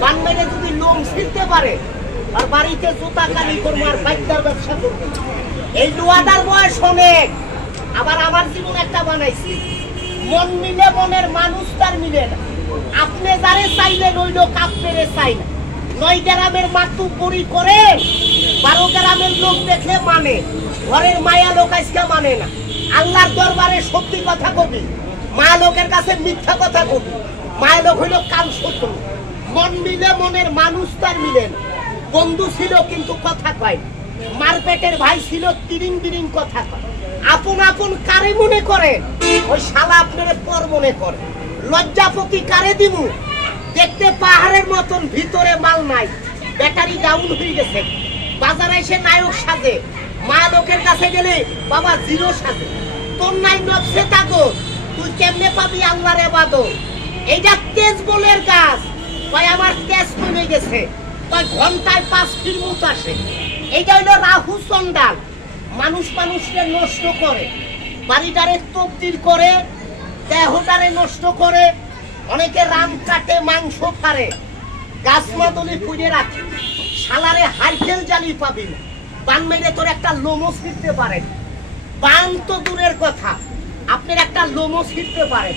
বান মেরে যদি লোম ছিঁড়তে পারে আর বাড়িতে জুতা কালি করবো আর বাইকটার ব্যবসা করবো। এই দুয়াদার বয়স অনেক। আবার আমার জীবন একটা বানাইছি, মন মিলে মনের মানুষ তার মিলে না। আপনি যারে চাইলেন ওই লোক আপনারে চাই না। 9 গ্রামের মাতুব্বরি করে 12 গ্রামের লোক দেখলে মানে, ঘরের মায়া লোক আজকে মানে না। আল্লাহর দরবারে সত্যি কথা কবি, মা লোকের কাছে মিথ্যা কথা কবি। মায়া লোক হইল কাল শত্রু। মন মিলে মনের মানুষ তার মিলে না। বন্ধু ছিল কিন্তু কথা কয়, মারপেটের ভাই ছিল তিরিং বিরিং কথা কয়। আপন আপন কারে মনে করে, ওই শালা আপনার পর মনে করে। লজ্জাপতি কারে দিমু, দেখতে পাহাড়ের মতন, ভিতরে মাল নাই, ব্যাটারি ডাউন হয়ে গেছে। বাজারে এসে নায়ক সাজে, মা লোকের কাছে গেলে বাবা জিরো সাজে। তোর নাই নকশে তাগো, তুই কেমনে পাবি আল্লাহর ইবাদত? এইটা তেজ বলের গাছ, কয় আমার তেজ কমে গেছে, কয় ঘন্টায় 5 কিলোমিট আসে। এইটা হইলো রাহু চন্ডাল, মানুষ মানুষকে নষ্ট করে, বাড়িটারে তবদিল করে, দেহটারে নষ্ট করে। অনেকে রান কাটে, মাংস ফারে, গাছ মাদলি পুড়ে রাখে। শালারে হাইকেল জ্বালি পাবি না, বান মেরে তোর একটা লোমো ছিঁড়তে পারে। বান তো দূরের কথা, আপনার একটা লোমো ছিঁড়তে পারে।